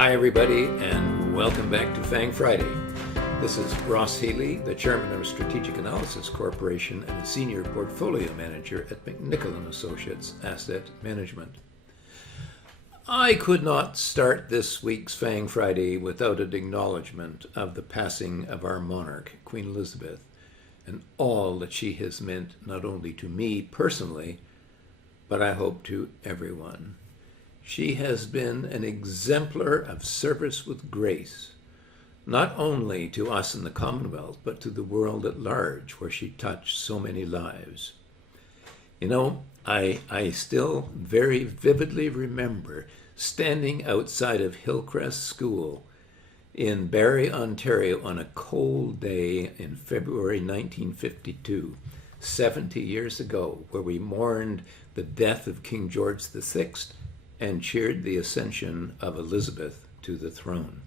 Hi everybody, and welcome back to FANG Friday. This is Ross Healy, the Chairman of Strategic Analysis Corporation and a Senior Portfolio Manager at McNichol & Associates Asset Management. I could not start this week's FANG Friday without an acknowledgement of the passing of our monarch, Queen Elizabeth, and all that she has meant not only to me personally, but I hope to everyone. She has been an exemplar of service with grace, not only to us in the Commonwealth, but to the world at large, where she touched so many lives. You know, I still very vividly remember standing outside of Hillcrest School in Barrie, Ontario on a cold day in February 1952, 70 years ago, where we mourned the death of King George VI and cheered the ascension of Elizabeth to the throne.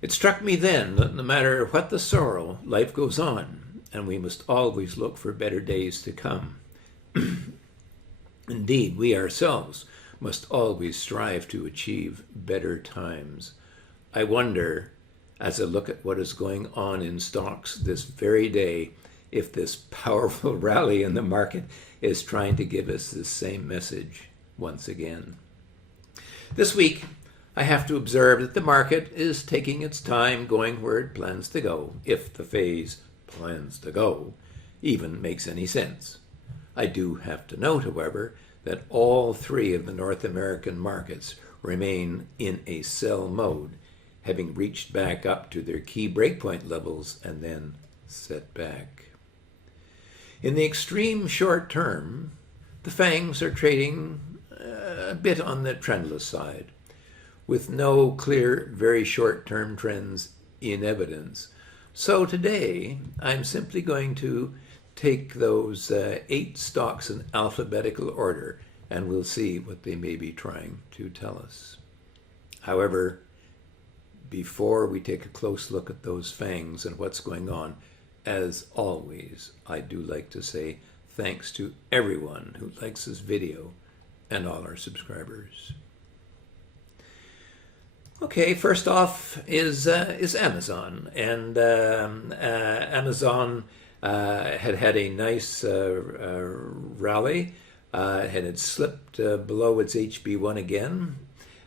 It struck me then that no matter what the sorrow, life goes on, and we must always look for better days to come. Indeed, we ourselves must always strive to achieve better times. I wonder, as I look at what is going on in stocks this very day, if this powerful rally in the market is trying to give us the same message once again. This week, I have to observe that the market is taking its time going where it plans to go, if the phase plans to go even makes any sense. I do have to note, however, that all three of the North American markets remain in a sell mode, having reached back up to their key breakpoint levels and then set back. In the extreme short term, the FANGs are trading a bit on the trendless side, with no clear, very short-term trends in evidence. So today, I'm simply going to take those 8 stocks in alphabetical order, and we'll see what they may be trying to tell us. However, before we take a close look at those FANGs and what's going on, as always, I do like to say thanks to everyone who likes this video and all our subscribers. Okay, first off is Amazon, and Amazon had a nice rally. It had slipped below its HB1 again.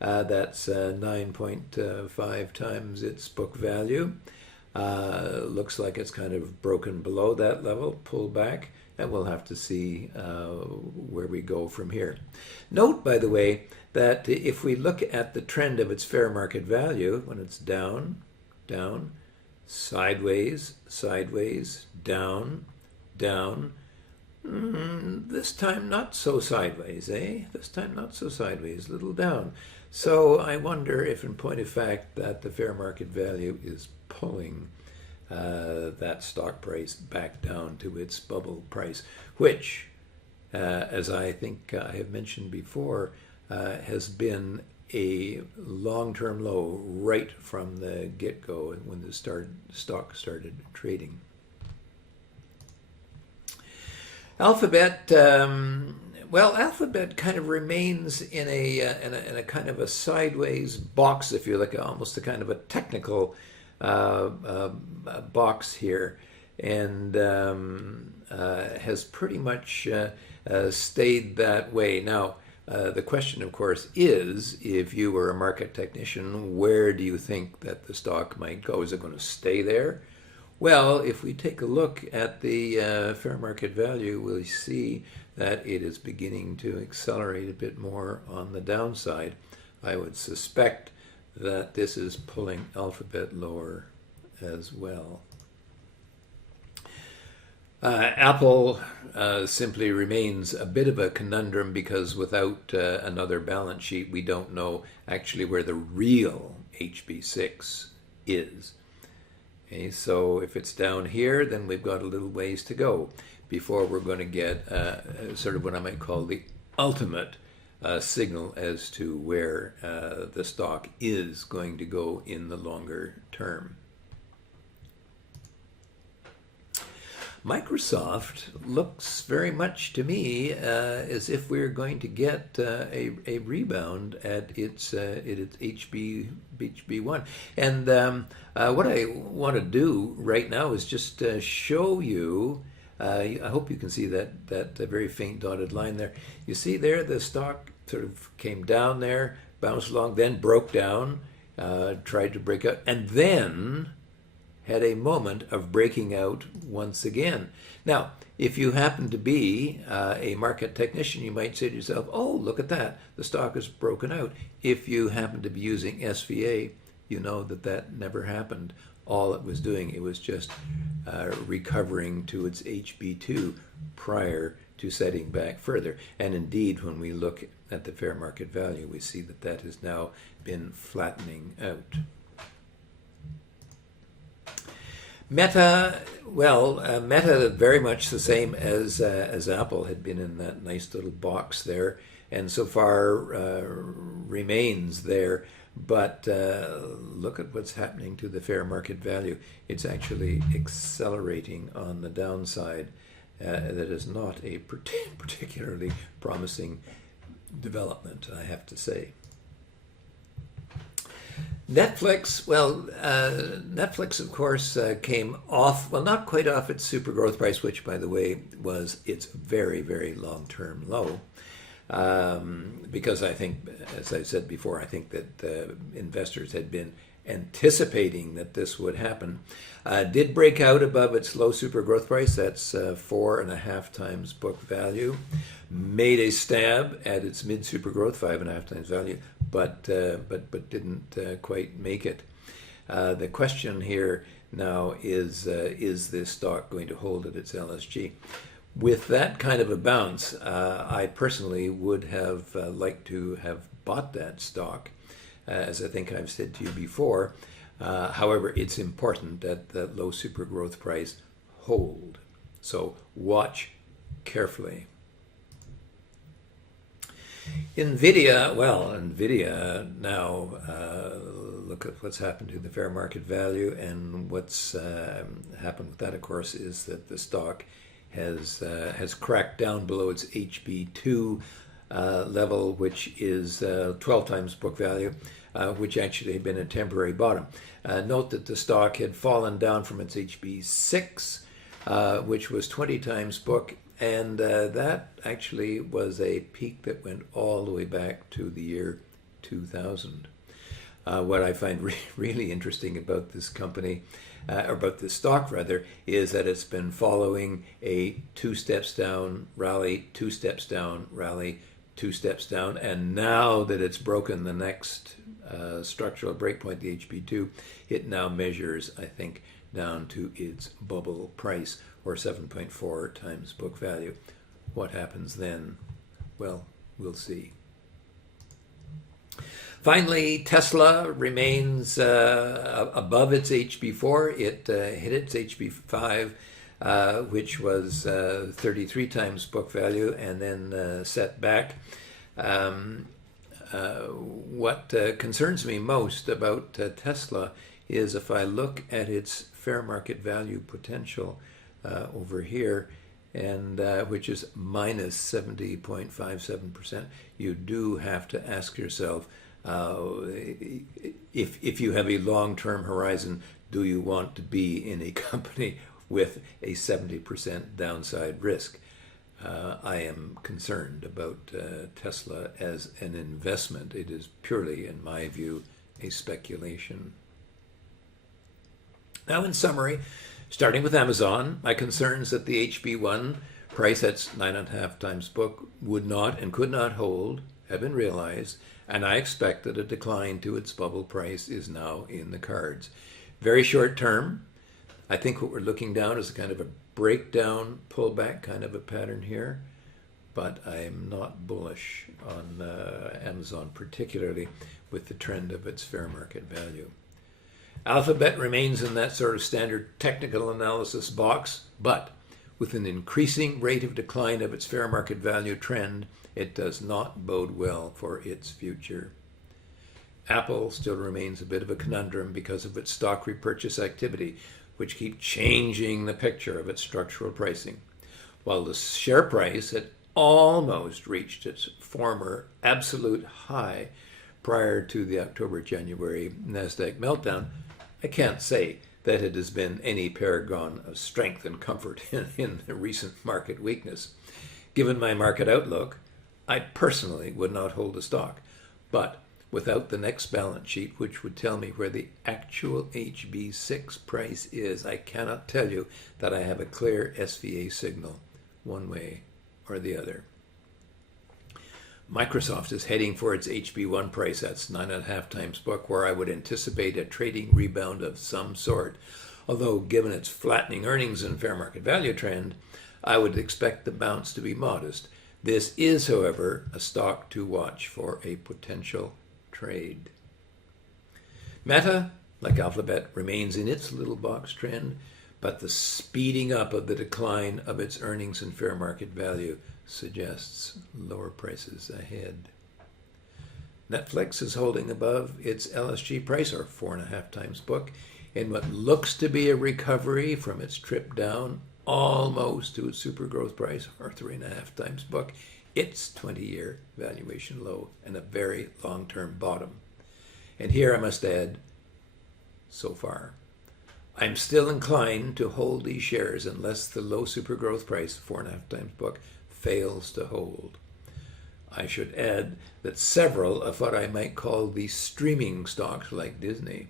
That's 9.5 times its book value. Looks like it's kind of broken below that level, pulled back, and we'll have to see where we go from here. Note, by the way, that if we look at the trend of its fair market value, when it's down, down, sideways, sideways, down, down, this time not so sideways, eh? This time not so sideways, a little down. So I wonder if, in point of fact, that the fair market value is pulling that stock price back down to its bubble price, which, as I think I have mentioned before, has been a long-term low right from the get-go when the stock started trading. Alphabet, well, Alphabet kind of remains in a kind of a sideways box, if you look, almost a kind of a technical box here, and has pretty much stayed that way. Now, the question, of course, is, if you were a market technician, where do you think that the stock might go? Is it going to stay there? Well, if we take a look at the fair market value, we'll see that it is beginning to accelerate a bit more on the downside. I would suspect that this is pulling Alphabet lower as well. Apple simply remains a bit of a conundrum because without another balance sheet, we don't know actually where the real HB6 is. Okay, so if it's down here, then we've got a little ways to go before we're going to get sort of what I might call the ultimate signal as to where the stock is going to go in the longer term. Microsoft looks very much to me as if we're going to get a rebound at its HB1. And what I want to do right now is just show you. I hope you can see that very faint dotted line there. You see there the stock sort of came down there, bounced along, then broke down, tried to break out, and then had a moment of breaking out once again. Now, if you happen to be a market technician, you might say to yourself, oh, look at that, the stock has broken out. If you happen to be using SVA, you know that never happened. All it was doing, it was just recovering to its HB2 prior to setting back further. And indeed, when we look at the fair market value, we see that has now been flattening out. Meta, well, Meta very much the same as Apple, had been in that nice little box there, and so far remains there. But look at what's happening to the fair market value. It's actually accelerating on the downside. That is not a particularly promising development, I have to say. Netflix, well, Netflix, of course, came off, well, not quite off its super growth price, which, by the way, was its very, very long-term low. Because I think, as I said before, I think that investors had been anticipating that this would happen. Did break out above its low super growth price, that's 4.5 times book value. Made a stab at its mid super growth, 5.5 times value, but didn't quite make it. The question here now is this stock going to hold at its LSG? With that kind of a bounce, I personally would have liked to have bought that stock, as I think I've said to you before. However, it's important that the low super growth price hold. So watch carefully. NVIDIA, well, NVIDIA now, look at what's happened to the fair market value, and what's happened with that, of course, is that the stock has cracked down below its HB2 level, which is 12 times book value, which actually had been a temporary bottom. Note that the stock had fallen down from its HB6, which was 20 times book, and that actually was a peak that went all the way back to the year 2000. What I find really interesting about this company, or about this stock rather, is that it's been following a 2 steps down rally, 2 steps down rally, 2 steps down, and now that it's broken the next structural breakpoint, the HB2, it now measures, I think, down to its bubble price, or 7.4 times book value. What happens then? Well, we'll see. Finally, Tesla remains above its HB4. It hit its HB5, which was 33 times book value, and then set back. What concerns me most about Tesla is if I look at its fair market value potential over here, and which is minus 70.57%, you do have to ask yourself, if you have a long-term horizon, do you want to be in a company with a 70% downside risk? I am concerned about Tesla as an investment. It is purely, in my view, a speculation. Now, in summary, starting with Amazon, my concerns that the HB1 price at 9.5 times book would not and could not hold have been realized, and I expect that a decline to its bubble price is now in the cards. Very short term, I think what we're looking down is a kind of a breakdown, pullback kind of a pattern here, but I'm not bullish on Amazon, particularly with the trend of its fair market value. Alphabet remains in that sort of standard technical analysis box, but with an increasing rate of decline of its fair market value trend, it does not bode well for its future. Apple still remains a bit of a conundrum because of its stock repurchase activity, which keep changing the picture of its structural pricing. While the share price had almost reached its former absolute high prior to the October-January NASDAQ meltdown, I can't say that it has been any paragon of strength and comfort in the recent market weakness. Given my market outlook, I personally would not hold the stock, but without the next balance sheet, which would tell me where the actual HB6 price is, I cannot tell you that I have a clear SVA signal one way or the other. Microsoft is heading for its HB1 price. That's 9.5 times book, where I would anticipate a trading rebound of some sort. Although, given its flattening earnings and fair market value trend, I would expect the bounce to be modest. This is, however, a stock to watch for a potential trade. Meta, like Alphabet, remains in its little box trend, but the speeding up of the decline of its earnings and fair market value suggests lower prices ahead. Netflix is holding above its LSG price, or 4.5 times book, in what looks to be a recovery from its trip down almost to its super growth price, or 3.5 times book, its 20-year valuation low, and a very long-term bottom. And here I must add, so far, I'm still inclined to hold these shares unless the low super growth price, 4.5 times book, fails to hold. I should add that several of what I might call the streaming stocks, like Disney,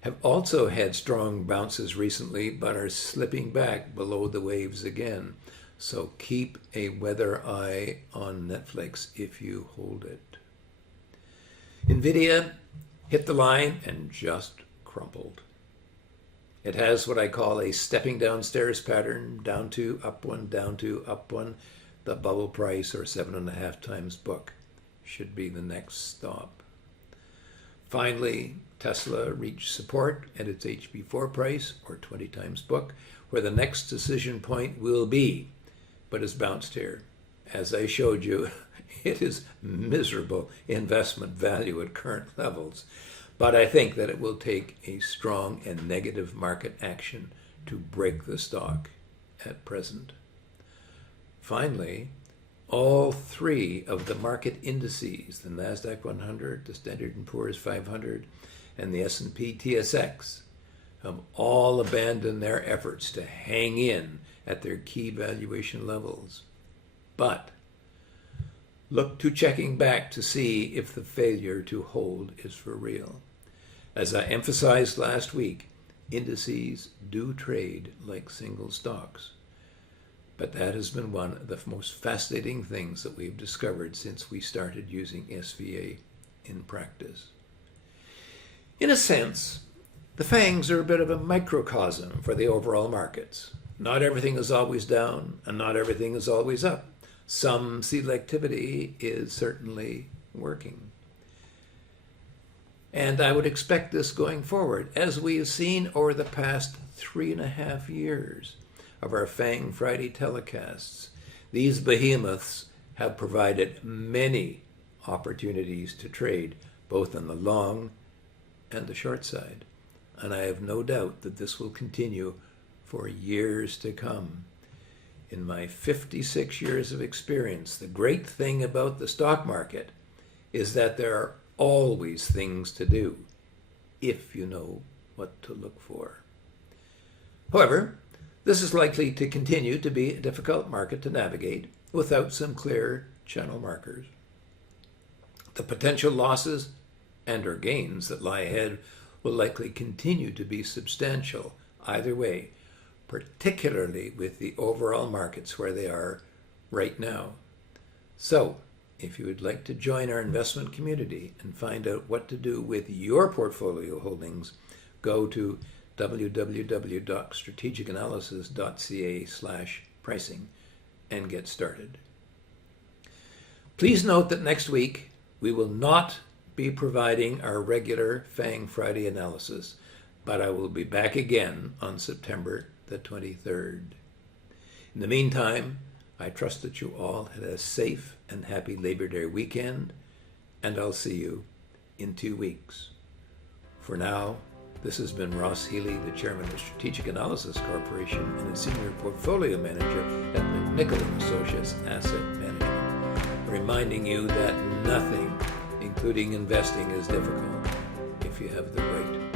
have also had strong bounces recently, but are slipping back below the waves again. So keep a weather eye on Netflix if you hold it. Nvidia hit the line and just crumpled. It has what I call a stepping downstairs pattern, down two, up one, down two, up one. The bubble price, or 7.5 times book, should be the next stop. Finally, Tesla reached support at its HB4 price, or 20 times book, where the next decision point will be, but has bounced here. As I showed you, it is miserable investment value at current levels. But I think that it will take a strong and negative market action to break the stock at present. Finally, all three of the market indices, the NASDAQ 100, the Standard & Poor's 500, and the S&P TSX, have all abandoned their efforts to hang in at their key valuation levels. But look to checking back to see if the failure to hold is for real. As I emphasized last week, indices do trade like single stocks. But that has been one of the most fascinating things that we've discovered since we started using SVA in practice. In a sense, the FANGs are a bit of a microcosm for the overall markets. Not everything is always down, and not everything is always up. Some selectivity is certainly working. And I would expect this going forward, as we have seen over the past 3.5 years of our FANG Friday telecasts. These behemoths have provided many opportunities to trade, both on the long and the short side. And I have no doubt that this will continue for years to come. In my 56 years of experience, the great thing about the stock market is that there are always things to do if you know what to look for. However, this is likely to continue to be a difficult market to navigate without some clear channel markers. The potential losses and/or gains that lie ahead will likely continue to be substantial either way, particularly with the overall markets where they are right now. So, if you would like to join our investment community and find out what to do with your portfolio holdings, go to www.strategicanalysis.ca/pricing and get started. Please note that next week we will not be providing our regular FANG Friday analysis, but I will be back again on September the 23rd. In the meantime, I trust that you all had a safe and happy Labor Day weekend, and I'll see you in 2 weeks. For now, This has been Ross Healy, the Chairman of Strategic Analysis Corporation and a Senior Portfolio Manager at McNichol & Associates Asset Management, reminding you that nothing, including investing, is difficult if you have the right